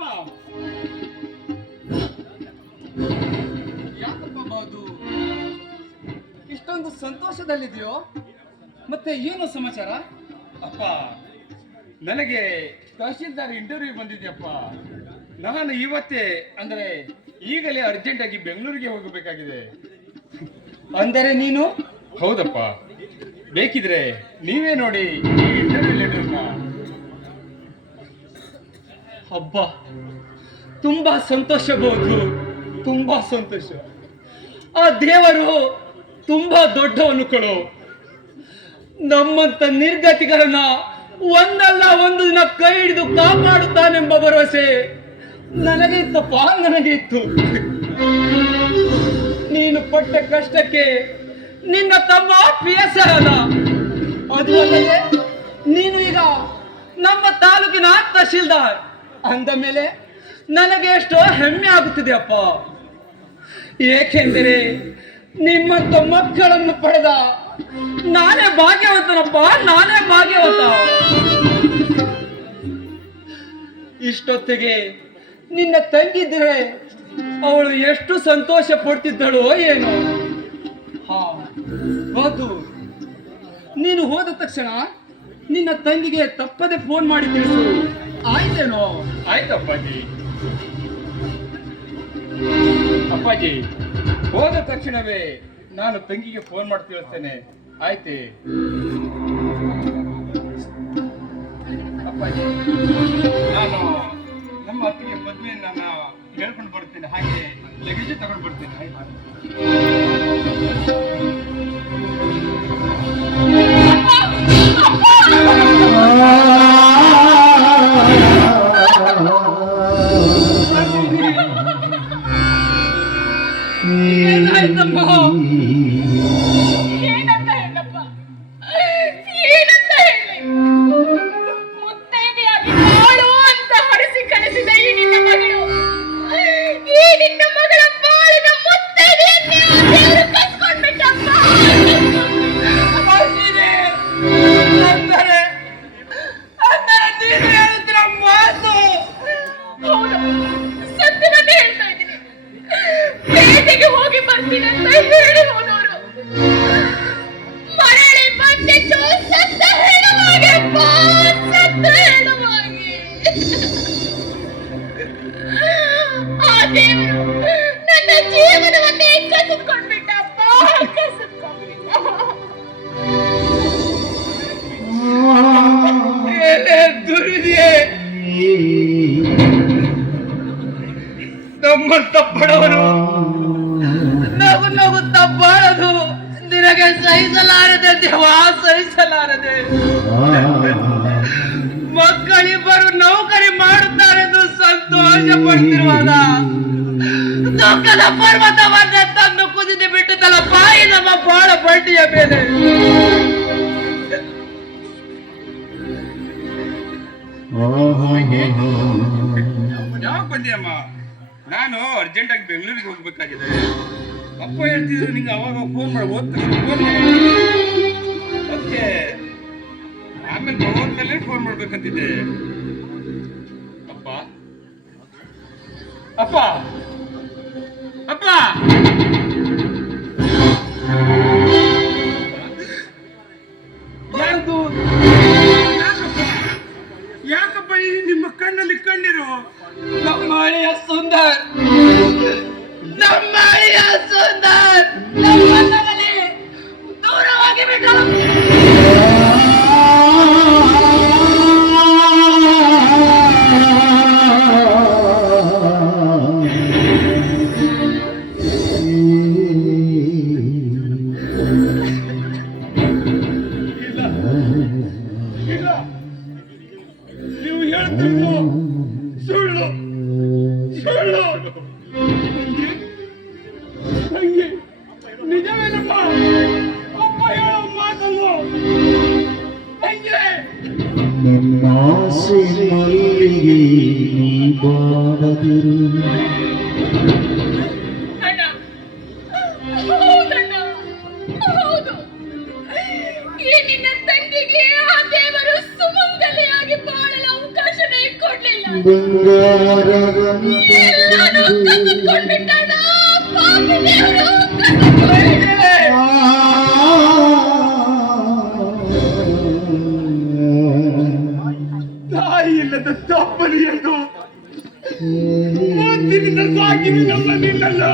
ಅಪ್ಪ ಯಾಕಪ್ಪ ಬಾದು ಇಷ್ಟೊಂದು ಸಂತೋಷದಲ್ಲಿದೆಯೋ? ಮತ್ತೆ ಏನು ಸಮಾಚಾರ? ಅಪ್ಪ ನನಗೆ ತಹಶೀಲ್ದಾರ್ ಇಂಟರ್ವ್ಯೂ ಬಂದಿದೆಯಪ್ಪ. ನಾನು ಇವತ್ತೇ ಅಂದ್ರೆ ಈಗಲೇ ಅರ್ಜೆಂಟ್ ಆಗಿ ಬೆಂಗಳೂರಿಗೆ ಹೋಗಬೇಕಾಗಿದೆ. ಅಂದರೆ ನೀನು? ಹೌದಪ್ಪ. ಬೇಕಿದ್ರೆ ನೀವೇ ನೋಡಿ ಈ ಇಂಟರ್ವ್ಯೂ ಲೆಟರ್ನ. ಹಬ್ಬ, ತುಂಬಾ ಸಂತೋಷಬಹುದು, ತುಂಬಾ ಸಂತೋಷ. ಆ ದೇವರು ತುಂಬಾ ದೊಡ್ಡವನು ಕಣೋ. ನಮ್ಮಂತ ನಿರ್ಗತಿಗಳನ್ನ ಒಂದಲ್ಲ ಒಂದು ದಿನ ಕೈ ಹಿಡಿದು ಕಾಪಾಡುತ್ತಾನೆಂಬ ಭರವಸೆ ನನಗೆ ಇತ್ತಪ್ಪ, ನನಗೆ ಇತ್ತು. ನೀನು ಪಟ್ಟ ಕಷ್ಟಕ್ಕೆ ನಿನ್ನ ತಮ್ಮ PSR ಆದ. ಅದು ಅಲ್ಲದೆ ನೀನು ಈಗ ನಮ್ಮ ತಾಲೂಕಿನ ತಹಶೀಲ್ದಾರ್ ಅಂದ ಮೇಲೆ ನನಗೆ ಎಷ್ಟೋ ಹೆಮ್ಮೆ ಆಗುತ್ತಿದೆ ಅಪ್ಪ. ಏಕೆಂದರೆ ನಿಮ್ಮಂತ ಮಕ್ಕಳನ್ನು ಪಡೆದ ನಾನೇ ಭಾಗ್ಯವಂತನಪ್ಪ, ನಾನೇ ಭಾಗ್ಯವಂತ. ಇಷ್ಟೊತ್ತಿಗೆ ನಿನ್ನ ತಂಗಿದ್ರೆ ಅವಳು ಎಷ್ಟು ಸಂತೋಷ ಪಡ್ತಿದ್ದಳು ಏನೋ. ಹಾ ಹೌದು, ನೀನು ಹೋದ ತಕ್ಷಣ ನಿನ್ನ ತಂಗಿಗೆ ತಪ್ಪದೆ ಫೋನ್ ಮಾಡಿ ತಿಳಿಸು, ಆಯ್ತೇನೋ? ಆಯ್ತಪ್ಪಾಜಿ. ಅಪ್ಪಾಜಿ, ಹೋದ ತಕ್ಷಣವೇ ನಾನು ತಂಗಿಗೆ ಫೋನ್ ಮಾಡಿ ತಿಳಿಸ್ತೇನೆ, ಆಯ್ತೆ? ಅಪ್ಪಾಜಿ, ನಾನು ನಮ್ಮ ಅತ್ತಿಗೆ ಮದುವೆಯನ್ನ ಹೇಳ್ಕೊಂಡು ಬರ್ತೇನೆ, ಹಾಗೆ ಲಗೇಜ್ ತಗೊಂಡು ಬರ್ತೇನೆ. ಏನಾಯ್ತಮ್ಮ? ಏನಂತ ಹೇಳಪ್ಪ, ಏನಂತ ಹೇಳಿ? ಮುತ್ತೈದೆಯಾಗಿ ಬಾಳು ಅಂತ ಹರಿಸಿ ಕಳಿಸಿದ ಈ ನಿನ್ನ ಮಗಳು, ಈ ನಿನ್ನ ಮಗಳ ಬಾಳಿನ ಮುತ್ತೈದೆಯನ್ನೇ ದೇವರು ಕಸ್ಕೊಂಡ್ಬಿಟ್ಟಪ್ಪ. ನೀನು ಹೇಳಿದ್ರ ಮಾತು ಹೌದು, ಸತ್ಯವನ್ನೇ ಹೇಳ್ತಾ ಇದ್ದೀನಿ. ಪೇಟೆಗೆ ಹೋಗಿ ಬರ್ತೀನಿ ಅಂತ ಹೇಳಿ ಹೋದವರು ಮರಳಿ ಬಂದಿದ್ದು ಸತ್ತ ಹೇಳುವಾಗೆ, ಸತ್ತ ಹೇಳುವಾಗೆ. ಆ ದೇವರು ನನ್ನ ಜೀವನವನ್ನೇ ಕಸಿದ್ಕೊಂಡ್ಬಿಟ್ಟಪ್ಪ, ಕಸಿದ್ಕೊಂಡ್ಬಿಟ್ಟ. ದುರಿದಿಯೇ ನಮ್ಮಂತ ಬಡವರು ನಗು ನಗುತ್ತಾ ಬಾಳದು ನಿನಗೆ ಸಹಿಸಲಾರದೆ ದೇವಾ, ಸಹಿಸಲಾರದೆ. ಮಕ್ಕಳಿಬ್ಬರು ನೌಕರಿ ಮಾಡುತ್ತಾರೆಂದು ಸಂತೋಷ ಪಡ್ತಿರುವಾಗ ದುಃಖದ ಪರ್ವತವನ್ನೇ ತಂದು ಕುದಿದು ಬಿಟ್ಟುತ್ತಲ್ಲ ಬಾಯಿ ನಮ್ಮ ಬಾಳ ಬಡ್ಡಿಯ ಮೇಲೆ. ಯಾವಾಗ ಬಂದಿಯಮ್ಮ? ನಾನು ಅರ್ಜೆಂಟ್ ಆಗಿ ಬೆಂಗಳೂರಿಗೆ ಹೋಗ್ಬೇಕಾಗಿದೆ. ಅಪ್ಪ ಹೇಳ್ತಿದ್ರು ನಿಂಗೆ ಅವಾಗ ಫೋನ್ ಮಾಡಿ ಫೋನ್ ಓಕೆ, ಆಮೇಲೆ ಹೋದ್ಮೇಲೆ ಫೋನ್ ಮಾಡ್ಬೇಕಂತಿದ್ದೆ. ಅಪ್ಪ ಅಪ್ಪ ಅಪ್ಪ ಯಾರ್ದು? ಯಾಕಪ್ಪ ಈ ನಿಮ್ಮ ಕಣ್ಣಲ್ಲಿ ಕಣ್ಣೀರು? ನಮ್ಮ ಅಳಿಯ ಸುಂದರ್, ನಮ್ಮ ಅಳಿಯ ಸುಂದರ್ ನಮ್ಮಲ್ಲಿ ದೂರವಾಗಿ ಬಿಟ್ಟರು. ನೀವು ಹೇಳ್ತಿರೋ ಸುಳ್ಳು, ಸುಳ್ಳು. ತಂಗಿ, ನಿಜವೇನಪ್ಪ? ಅಪ್ಪ ಹೇಳೋ ಮಾತಲ್ವ ತಂಗಿ? ನಿನ್ನಾಸೆ ಮಲ್ಲಿಗೆ ನೀ ಬಾಡದಿರು. ಅಣ್ಣ, ಹೌದಣ್ಣ, ಹೌದು. ಈ ನಿನ್ನ ತಂಗಿಗೆ ಆ ದೇವರು ಸುಮಂಗಲಿಯಾಗಿ ಬಾಳಲು ಅವಕಾಶನೇ ಕೊಡ್ಲಿಲ್ಲ. ಬಂಗಾರದಂತೆ ಎಲ್ಲಾನು ಕಸಿದ್ಕೊಂಡ್ಬಿಟ್ಟಣ್ಣ. ಪಾಪಿ ದೇವ್ರು, ಕಸಿದ್ಕೊಂಡ್ಬಿಟ್ಟೆ. ತಾಯಿ ಇಲ್ಲದ ತಪ್ಪನೆಯದು ಮುತ್ತಿನಿಂದ ಸಾಕಿದೆ ನಮ್ಮನ್ನಿಲ್ಲಲ್ಲ,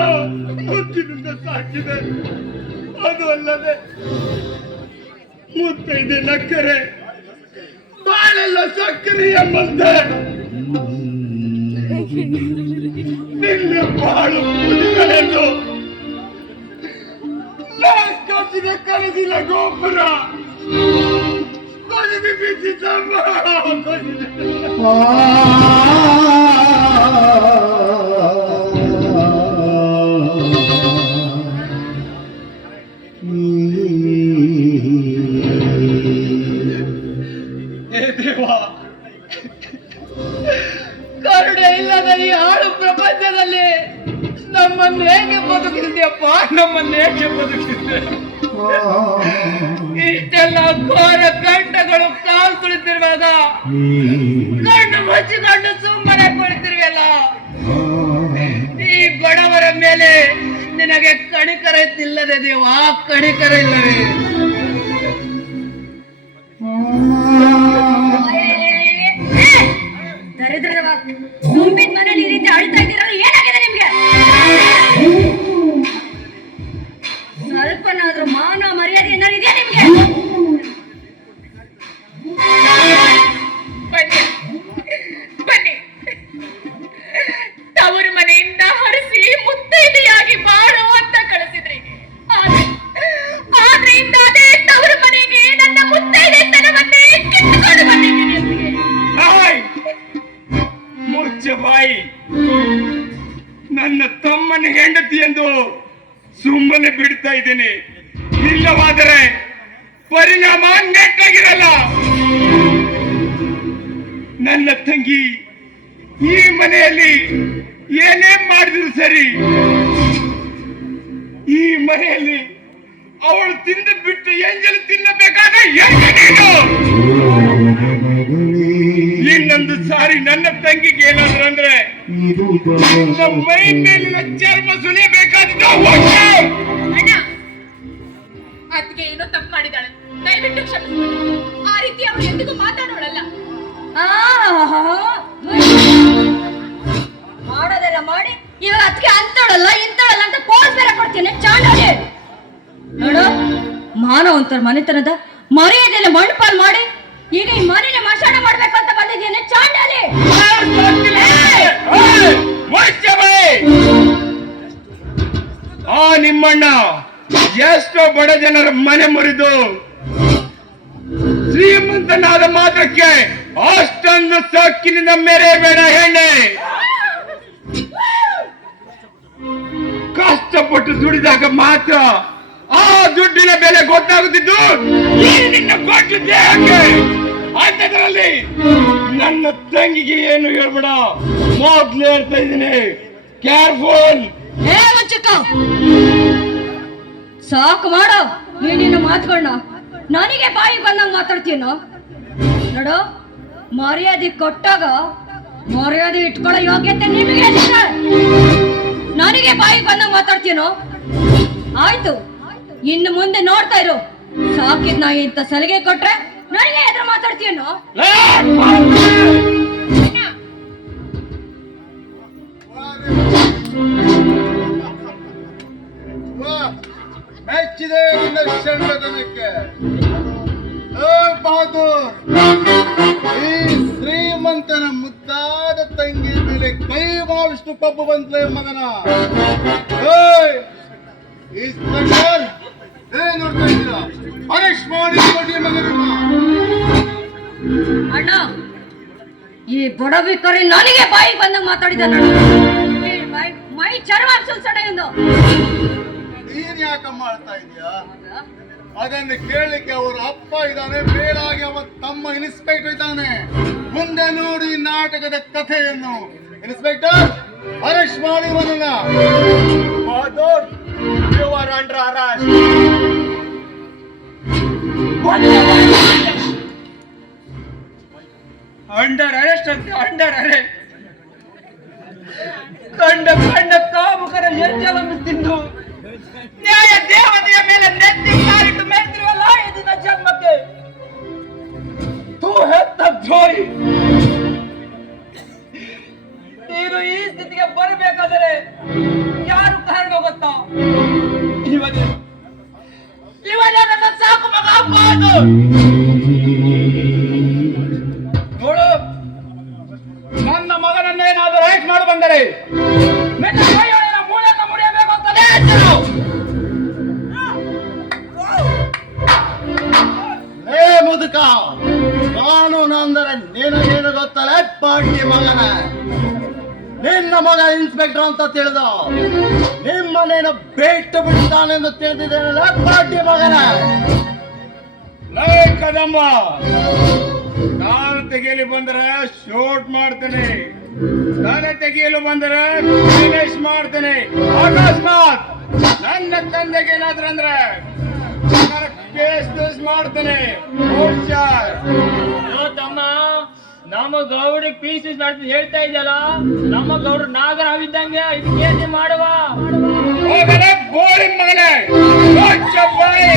ಮುತ್ತಿನಿಂದ ಸಾಕಿದೆ. ಅದು ಅಲ್ಲದೆ ಮುತ್ತೈದೆ ನಕ್ಕರೆ ಬಾಳೆಲ್ಲ ಸಕ್ಕರೆ ಎಂಬಂತೆ ನಿನ್ನ ಬಾಳು ಮುದುಗಳೆಂದು ಕಟ್ಟಿದ ಕರೆದಿಲ್ಲ ಗೋಪುರ ಕೊನೆಗೆ ಬಿದ್ದಿದ್ದಮ್ಮ. ಕರುಣೆ ಇಲ್ಲದ ಈ ಹಾಳು ಪ್ರಪಂಚದಲ್ಲಿ ನಮ್ಮನ್ನು ಹೇಗೆ ಬದುಕಿದ್ಯಪ್ಪ, ನಮ್ಮನ್ನು ಹೇಗೆ ಬದುಕಿದ್ದೆ? ಇಷ್ಟೆಲ್ಲ ಘೋರ ಕಂಠಗಳು ಕಾಲು ತುಳಿತಿರುವಾಗ ಕಣ್ಣು ಮುಚ್ಚಿಕೊಂಡು ಸುಮ್ಮನೆ ಕುಳಿತಿರುವಲ್ಲ. ಈ ಬಡವರ ಮೇಲೆ ನಿನಗೆ ಕಣಿಕರ ಇಲ್ಲದೆ ದೇವ, ಕಣಿಕರ ಇಲ್ಲವೇ? ದರಿದ್ರವ ಮುಂಬಿನ ಮನೇಲಿ ಈ ರೀತಿ ಅಳ್ತಾ ಇದ್ದೀರಲ್ಲ, ಏನಾಗಿದೆ ನಿಮ್ಗೆ? ಸ್ವಲ್ಪನಾದ್ರೂ ಮಾನ ಮರ್ಯಾದೆ ಏನಾದ್ರು ಇದೆಯಾ ನಿಮ್ಗೆ? ಬನ್ನಿ ಬನ್ನಿ, ತವರು ಮನೆಯಿಂದ ಹರಿಸಿ ಮುತ್ತೈದೆಯಾಗಿ ಬಾಳು ಅಂತ ಕಳಿಸಿದ್ರಿ. ಆದ್ರೆ ಇಂದ ಅದೇ ತವರು ಮನೆಗೆ ನನ್ನ ಮುತ್ತೈದೆತನವನ್ನೇ ಕಿತ್ತುಕೊಂಡು ಬಂದಿದ್ದೀನಿ ಅಂತಿಗೆ. ಮುಚ್ಚ ಬಾಯಿ. ನನ್ನ ತಮ್ಮನ ಹೆಂಡತಿ ಎಂದು ಸುಮ್ಮನೆ ಬಿಡ್ತಾ ಇದ್ದೇನೆ, ಇಲ್ಲವಾದರೆ ಪರಿಣಾಮ ನೆಟ್ಟಾಗಿರಲ್ಲ. ನನ್ನ ತಂಗಿ ಈ ಮನೆಯಲ್ಲಿ ಏನೇ ಮಾಡಿದ್ರು ಸರಿ, ಈ ಮನೆಯಲ್ಲಿ ಅವಳು ತಿಂದು ಬಿಟ್ಟು ಎಂಜಲು ತಿನ್ನಬೇಕಾದ ಇನ್ನೊಂದು ಸಾರಿ ನನ್ನ ತಂಗಿಗೆ ಏನಾದ್ರು ಅಂದ್ರೆ ಮೈ ಮೇಲಿನ ಚರ್ಮ ಸುಲಿಯಬೇಕಾದ. ಅದಕ್ಕೆ ಏನೋ ತಪ್ಪು ಮಾಡಿದಾಳೆ, ದಯವಿಟ್ಟು ಕ್ಷಮಿಸಿ. ಆ ರೀತಿ ಅವಳು ಎಂದಿಗೂ ಮಾತಾಡೋಳಲ್ಲ. ಮಾಡೋದೆಲ್ಲ ಮಾಡಿ ಇವಾಗ ಅದಕ್ಕೆ ಅಂತೋಳಲ್ಲ ಇಂತೋಳಲ್ಲ ಅಂತ ಪೋಸ್ ಬೇರೆ ಕೊಡ್ತೀನಿ. ಚಾಂಡಾಲಿ ನೋಡು, ಮಾನವಂತರ ಮನೆತನದ ಮರ್ಯಾದೆಲ್ಲ ಮಣ್ಣುಪಾಲ್ ಮಾಡಿ ಈಗ ಈ ಮನೆಯ ಮಶಾಣ ಮಾಡ್ಬೇಕು ಅಂತ ಬಂದಿದ್ದೇನೆ. ಚಾಂಡಾಲಿ ಆ ನಿಮ್ಮಣ್ಣ ಎಷ್ಟೋ ಬಡ ಜನರ ಮನೆ ಮುರಿದು ಶ್ರೀಮಂತನಾದ ಮಾತ್ರಕ್ಕೆ ಅಷ್ಟೊಂದು ಸೊಕ್ಕಿನಿಂದ ಮೆರೆಯಬೇಡ ಹೆಣ್ಣೆ. ಕಷ್ಟಪಟ್ಟು ದುಡಿದಾಗ ಮಾತ್ರ ಆ ದುಡ್ಡಿನ ಬೆಲೆ ಗೊತ್ತಾಗುತ್ತಿದ್ದು ನಿನ್ನ ಕೊಟ್ಟು ದೇಹಕ್ಕೆ. ಅಂಥದ್ರಲ್ಲಿ ನನ್ನ ತಂಗಿಗೆ ಏನು ಹೇಳ್ಬೇಡ, ಮೊದ್ಲು ಹೇಳ್ತಾ ಇದ್ದೀನಿ, ಕೇರ್ಫುಲ್. ಸಾಕು ಮಾಡೋ ನೀನಿನ್ನ ಮಾತುಗಳನ್ನ. ನನಗೆ ಬಾಯಿ ಬಂದಂಗ ಮಾತಾಡ್ತೀನೋ ನೋಡು, ಮರ್ಯಾದೆ ಕೊಟ್ಟಾಗ ಮರ್ಯಾದೆ ಇಟ್ಕೊಳ್ಳೋ ಯೋಗ್ಯತೆ ನಿಮಗೆ. ನನಗೆ ಬಾಯಿ ಬಂದಂಗ ಮಾತಾಡ್ತೀನೋ ಆಯ್ತು, ಇನ್ನು ಮುಂದೆ ನೋಡ್ತಾ ಇರು. ಸಾಕಿದ್ ನಾ ಇಂತ ಸಲಿಗೆ ಕೊಟ್ರೆ ನನಗೆ ಎದುರು ಮಾತಾಡ್ತೀನೋ. ಮೆಚ್ಚಿದೆ ನನ್ನ ಷಂಡತನಕ್ಕೆ. ಬಹದ್ದೂರ್, ಈ ಶ್ರೀಮಂತನ ಮುದ್ದಾದ ತಂಗಿ ಮೇಲೆ ಕೈ ಮಾಡುವಷ್ಟು ಕಬ್ಬು ಬಂತಲೇ ಮಗನ. ಇನ್ಸ್ಪೆಕ್ಟರ್, ಏನ್ ನೋಡ್ತಾ ಇದ್ದೀರಾ? ಅರೆಸ್ಟ್ ಮಾಡಿ ಕೊಡಿ ಮಗನನ್ನ. ಅಣ್ಣ, ಈ ಬಡಬಿಕರಿ ನನಗೆ ಬಾಯಿ ಬಂದಂಗ ಮಾತಾಡಿದ. ಮೈ ಚರ್ಮ ಸುಲ್ಸಡ ಎಂದು ನೀನ್ ಯಾಕಮ್ಮ ಮಾಡ್ತಾ ಇದೀಯಾ? ಅದನ್ನು ಕೇಳಲಿಕ್ಕೆ ಅವರ ಅಪ್ಪ ಇದ್ದಾನೆ, ಮೇಲಾಗಿ ಅವರ ತಮ್ಮ ಇನ್ಸ್ಪೆಕ್ಟರ್ ಇದ್ದಾನೆ. ಮುಂದೆ ನೋಡಿ ನಾಟಕದ ಕಥೆಯನ್ನು. ಇನ್ಸ್ಪೆಕ್ಟರ್, ಅರೆಸ್ಟ್ ಮಾಡಿ ಇವನನ್ನ. Bahadur, you are under arrest. Under arrest ಅಂತ ಅಂಡರ್ ಅರೆಸ್ಟ್. ಕಂಡ ಕಂಡ ಕಾಮುಕರ ಎಂಜಲನ್ನು ತಿಂದು ನ್ಯಾಯ ದೇವತೆಯ ಮೇಲೆ ನೆತ್ತಿ ಕಾಲಿಟ್ಟು ಮೆರೆದಿರುವಲ್ಲ ಈ ದಿನ ಜನ್ಮಕ್ಕೆ. ತೂ ಹೆತ್ತ ದ್ರೋಹಿ, ನೀನು ಈ ಸ್ಥಿತಿಗೆ ಬರಬೇಕಾದರೆ ಯಾರು ಕಾರಣ ಗೊತ್ತಾ? ಇವನೇ ನನ್ನ ಸಾಕು ಮಗ ಅಪ್ಪದು. ನೋಡು, ನನ್ನ ಮಗನನ್ನೇನಾದರೂ ರೈಟ್ ಮಾಡಿ ಬಂದರೆ ನಿನ್ನ ಕೈಯೊಳಗಿನ ಮೂಳೆಯನ್ನು ಮುರಿಯಬೇಕು ಅಂತಲೇ ಹೇಳ್ತೇನೆ. ಏ ಮುದುಕ, ಕಾನೂನು ಅಂದರೆ ನಿನಗೇನು ಗೊತ್ತಲ್ಲ ಪಾಟಿ ಮಗನ. ನಿನ್ನ ಮಗ ಇನ್ಸ್ಪೆಕ್ಟರ್ ಅಂತ ತಿಳಿದ ನಿಮ್ಮನೇನು ಬೇಟು ಬಿಡ್ತಾನೆಂದು ತಿಳಿದಿದ್ದೇನಲ್ಲ ಪಾಟಿ ಮಗನ. ಲೇ ಕದಮ್ಮ, ನಾನು ತೆಗೆಯಲು ಬಂದರೆ ಶೂಟ್ ಮಾಡ್ತೇನೆ, ನಾನು ತೆಗೆಯಲು ಬಂದರೆ ಫಿನಿಶ್ ಮಾಡ್ತೇನೆ. ಅಕಸ್ಮಾತ್ ನನ್ನ ತಂದೆಗೆ ಏನಾದ್ರು ಅಂದ್ರೆ ಕೇಸ್ ಮಾಡ್ತೇನೆ. ಹುಷಾರ್. ತಮ್ಮ, ನಮ್ಮ ಗೌಡಿ ಪೀಸಸ್ ಮಾಡ್ತೀನಿ ಹೇಳ್ತಾ ಇದೆಯಲ್ಲ, ನಮ್ಮ ಗೌಡ್ರು ನಾಗರ ಹಾವಿದ್ದಂಗೆ ಇದಕ್ಕೆ ಮಾಡುವ. ಹೋಗಲೇ ಬೋಳಿ ಮಗನೇ, ಬಾಯಿ.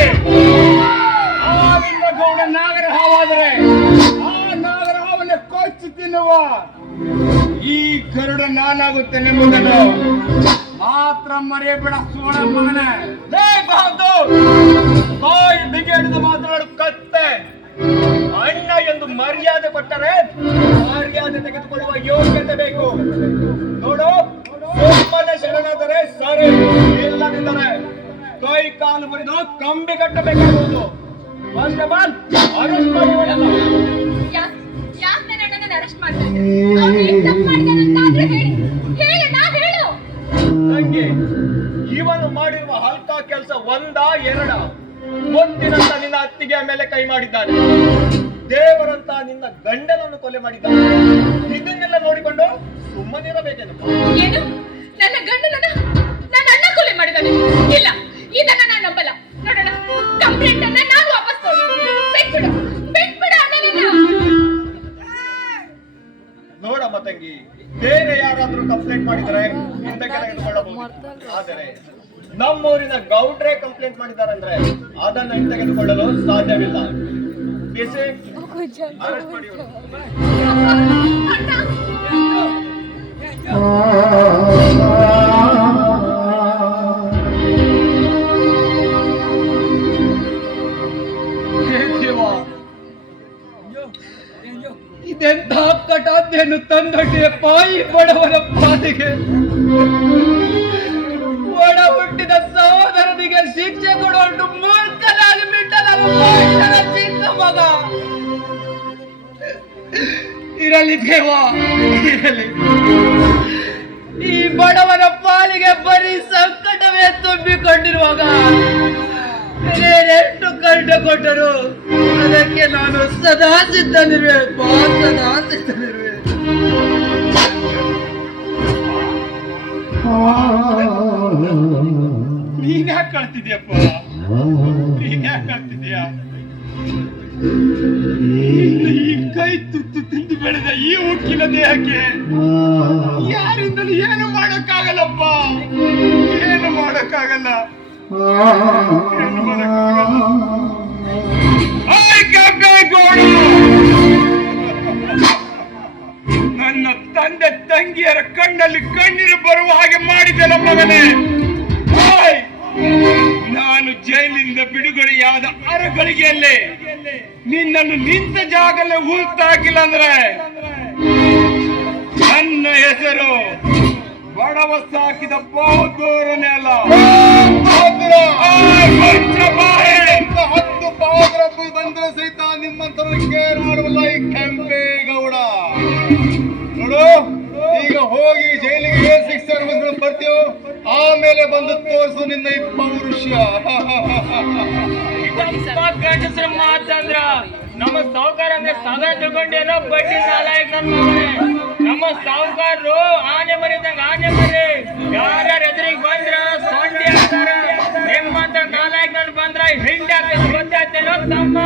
ಆವಿಂದ ಗೌಡ ನಾಗರ ಹಾವಾದರೆ ಆ ನಾಗರ ಹಾವನ್ನ ಕೊಚ್ಚಿ ತಿನ್ನುವ ಈ ಗರುಡ ನಾನಾಗುತ್ತೇನೆ ಎಂಬುದನ್ನು ಮಾತ್ರ ಮರೆಯಬೇಡ ಸೋಣ ಮಗನೇ. ಲೇ ಬಹದ್ದೂರ್, ಬಾಯಿ ಬಿಗಿ ಹಿಡಿದು ಮಾತನಾಡು ಕತ್ತೆ. ಅಣ್ಣ ಎಂದು ಮರ್ಯಾದೆ ಕೊಟ್ಟರೆ ಮರ್ಯಾದೆ ತೆಗೆದುಕೊಳ್ಳುವ ಯೋಗ್ಯತೆ ಬೇಕು. ನೋಡು, ಸುಮ್ಮನೆ ಶರಣಾದರೆ ಸರಿ, ಇಲ್ಲದಿದ್ದರೆ ಕೈ ಕಾಲು ಮುರಿದು ಕಂಬಿ ಕಟ್ಟಬೇಕಾಗುವುದು. ಕಾನ್ಸ್ಟೇಬಲ್, ಅರೆಸ್ಟ್ ಮಾಡಿ ಇವನನ್ನ. ಯಾಕೆ ನನ್ನನ್ನು ಅರೆಸ್ಟ್ ಮಾಡ್ತಾ ಇದ್ದೀರಿ? ಅವ್ನು ಏನ್ ತಪ್ಪು ಮಾಡಿದಾನೆ ಅಂತಾದ್ರೂ ಹೇಳಿ. ಹೇಳು. ತಂಗಿ, ಇವನು ಮಾಡಿರುವ ಹಲ್ಕ ಕೆಲಸ ಒಂದ ಎರಡ? ಮುಂದಿನಂತ ನಿನ್ನ ಅತ್ತಿಗೆ ಮೇಲೆ ಕೈ ಮಾಡಿದ್ದಾನೆ, ದೇವರಂತ ನಿನ್ನ ಗಂಡನನ್ನು ಕೊಲೆ ಮಾಡಿದ್ದಾನೆ. ಇದನ್ನೆಲ್ಲ ನೋಡಿಕೊಂಡು ಸುಮ್ಮನಿರಬೇಕೇನಪ್ಪ? ಏನು? ನನ್ನ ಗಂಡನನ್ನ ನನ್ನ ಅಣ್ಣ ಕೊಲೆ ಮಾಡಿದ್ದಾನೆ? ಇಲ್ಲ, ಇದನ್ನ ನಾನು ನಂಬಲ್ಲ. ನೋಡೋಣ, ಕಂಪ್ಲೇಂಟ್ ಅನ್ನ ನಾನು ವಾಪಸ್ ತಗೊಳ್ತೀನಿ. ಬಿಟ್ಬಿಡು ಅಣ್ಣನನ್ನ. ನೋಡಮ್ಮ ತಂಗಿ, ಬೇರೆ ಯಾರಾದ್ರೂ ಕಂಪ್ಲೇಂಟ್ ಮಾಡಿದರೆ ಹಿಂದಕ್ಕೆ ತೆಗೆದುಕೊಳ್ಳಬಹುದು. ಆದರೆ ನಮ್ಮೂರಿನ ಗೌಡ್ರೆ ಕಂಪ್ಲೇಂಟ್ ಮಾಡಿದಾರಂದ್ರೆ ಅದನ್ನ ಹಿಂತೆಗೆದುಕೊಳ್ಳಲು ಸಾಧ್ಯವಿಲ್ಲ. ಅರೆಸ್ಟ್ ಮಾಡಿ ಇವ್ರನ್ನ. ಇದೆಂಥ ಕಟಾದ್ಯನ್ನು ತಂದೊಡ್ಡಿಯಪ್ಪ ಈ ಬಡವನ ಪಾಲಿಗೆ. ಒಡ ಹುಟ್ಟಿದ ಸಹೋದರನಿಗೆ ಶಿಕ್ಷೆ ಕೊಡುವಷ್ಟು ಮೂರ್ಖನಾಗಿ ಬಿಟ್ಟನ ಚಿಕ್ಕ ಮಗ. ಇರಲಿ ದೇವಾ, ಇರಲಿ. ಈ ಬಡವನ ಪಾಲಿಗೆ ಬರೀ ಸಂಕಟವೇ ತುಂಬಿಕೊಂಡಿರುವಾಗ ಬೇರೆಷ್ಟು ಕಷ್ಟ ಕೊಟ್ಟರು ಅದಕ್ಕೆ ನಾನು ಸದಾ ಸಿದ್ಧನಿರುವೆ, ಸದಾ ಸಿದ್ಧನಿರುವೆ. ನೀನ್ ಯಾಕೆ ಕಳ್ತಿದ್ಯಪ್ಪ? ನೀನ್ ಯಾಕೆ ಕಳ್ತಿದ್ಯಾ? ಈ ಕೈ ತುತ್ತು ತಿಂದು ಬೆಳೆದ ಈ ಉಕ್ಕಿನ ದೇಹಕ್ಕೆ ಯಾರಿಂದಲೂ ಏನು ಮಾಡಕ್ಕಾಗಲ್ಲಪ್ಪ, ಏನು ಮಾಡಕ್ಕಾಗಲ್ಲ. ನನ್ನ ತಂದೆ ತಂಗಿಯರ ಕಣ್ಣಲ್ಲಿ ಕಣ್ಣೀರು ಬರುವ ಹಾಗೆ ಮಾಡಿದೆಲ್ಲ ಮಗನೇ. ನಾನು ಜೈಲಿನಿಂದ ಬಿಡುಗಡೆಯಾದ ಅರಗಳಿಗೆಯಲ್ಲೇ ನಿನ್ನನ್ನು ನಿಂತ ಜಾಗಲ್ಲೇ ಹೂತಾಕಿಲ್ಲ ಅಂದ್ರೆ ನನ್ನ ಹೆಸರು ಬಡವ ಸಾಕಿದ ಬಹದ್ದೂರನೇ ಅಲ್ಲ. 10 ಬಹದ್ದೂರ ಬಂದ್ರೆ ಸಹಿತ ನಿಮ್ಮಂತರ ಕೇರ್ ಮಾಡುವಲ್ಲ ಈ ಕೆಂಪೇಗೌಡ. ನೋಡು, ಈಗ ಹೋಗಿ ಜೈಲಿಗೆ ಶಿಕ್ಷೆ ಅನುಭವಿಸ್ಕೊಂಡು ಬರ್ತೀವೋ ಆಮೇಲೆ ಬಂದು ತೋರಿಸು ನಿನ್ನ ಈ ಪೌರುಷ. ಗಂಡಸರ ಮಾತಂದ್ರ ನಮ್ಮ ಸಾವುಕಾರ ಅಂದ್ರೆ ಸಾಗರ ತಿಳ್ಕೊಂಡೇನೋ ಬಡ್ಡಿ ಸಾಲ ನಮ್ಮ ಸಾವುಕಾರರು ಆನೆ ಮರಿದಂಗ ಆನೆ ಮರಿ. ಯಾರ್ಯಾರ ಎದುರಿಗೆ ಬಂದ್ರ ಸೊಂಡಿ ಹಾಕ್ತಾರ, ನಿಮ್ಮಂತ ನಾಲ್ಕು ಬಂದ್ರ ಹಿಂಡಿ ಹಾಕ್ತಾರೆ. ಗೊತ್ತಾಯ್ತೇನೋ ತಮ್ಮ?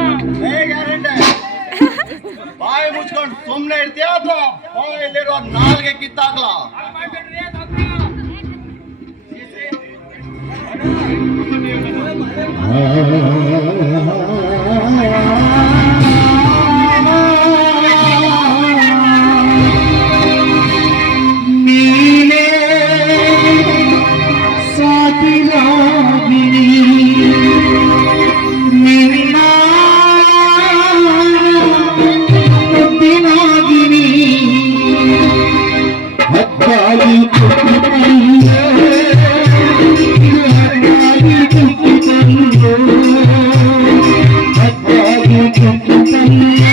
ಬಾಯಿ ಮುಚ್ಕೊಂಡು ಸುಮ್ಮನೆ ಇರ್ತೀಯ ಅಥವಾ ಬಾಯಲ್ಲಿರೋ ನಾಲ್ಗೆ ಕಿತ್ತಾಗ್ಲ? ನೀನೇ ಸಾಕಿರಾಗಿರಿ ನಿನ್ನ ಮುದ್ದಿನಾಗಿರಿ ಹಕ್ಕಾಗಿ ಕೊಟ್ಟಿತಂದೆ ಹಕ್ಕಾಗಿ ಕೊಟ್ಟಿತಂದೆ ಹಕ್ಕಾಗಿ ಕೊಟ್ಟಿತಂದೆ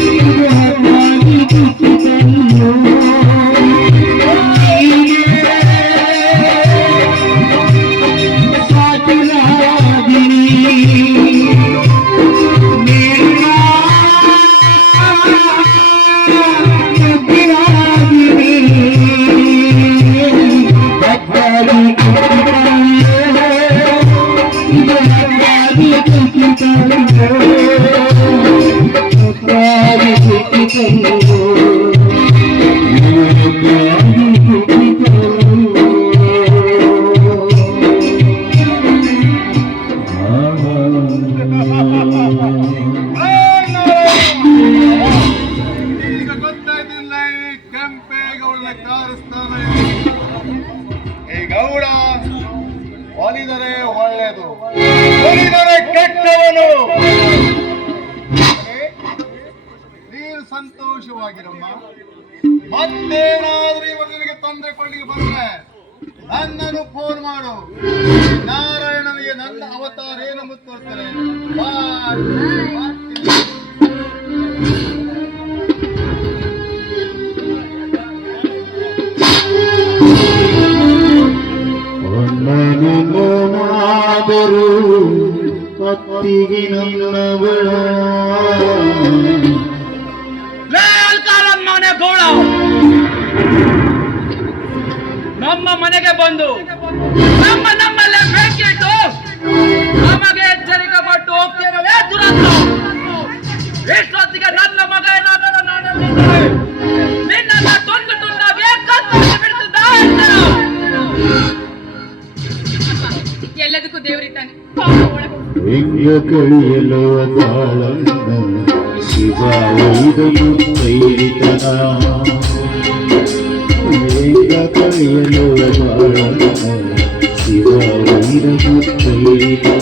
ಹಕ್ಕಾಗಿ ಕೊಟ್ಟಿತಂದೆ ಈಗ ಗೊತ್ತಾಯ್ತಿಲ್ಲ ಈ ಕೆಂಪೇಗೌಡನ ಕಾರಿಸ್ತಾನೆ. ಈ ಗೌಡ ಒಲಿದರೆ ಒಳ್ಳೆಯದು, ಒಲಿದರೆ ಕೆಟ್ಟವನು. ನೀನು ಸಂತೋಷವಾಗಿರಮ್ಮ. ಮತ್ತೇನಾದ್ರೂ ಇವರು ನಿನಗೆ ತೊಂದರೆ ಕೊಳ್ಳಿಗೆ ಬಂದ್ರೆ ನನ್ನನ್ನು ಫೋನ್ ಮಾಡು. ನಾರಾಯಣನಿಗೆ ನನ್ನ ಅವತಾರ ಏನು ಮುತ್ತೋರ್ತಾರೆ. ಬಾಯ್. ನಾದರೂ ಕತ್ತಿಗೆ ನನ್ನವಳ ಮನೆ ಗೌಡ ನಮ್ಮ ಮನೆಗೆ ಬಂದು ನಮ್ಮಲ್ಲೇ ಬೆಂಕಿ ಇಟ್ಟು ನಮಗೆ ಎಚ್ಚರಿಕೆ ಕೊಟ್ಟು ಹೋಗ್ತೇನೆ ದುರಂತ. ಇಷ್ಟೊತ್ತಿಗೆ ನನ್ನ ಮಗ ಏನಾದರೂ ನಿನ್ನ ತುಂಡು ತುಂಡಾಗಿ ಕತ್ತರಿಸಿ ಬಿಡ್ತಿದ್ದ. ಎಲ್ಲದಕ್ಕೂ ದೇವರಿದ್ದಾನೆ. ಹೆಂಗ ಕಳಿಯಲು ಬಾಳನ್ನ ಶಿವ ವೈದನು ಕೈರಿತನ ಹೆಂಗ ಕಳಿಯಲು ಬಾಳನ್ನ ಶಿವ ವೈದನು ಕೈರಿತನ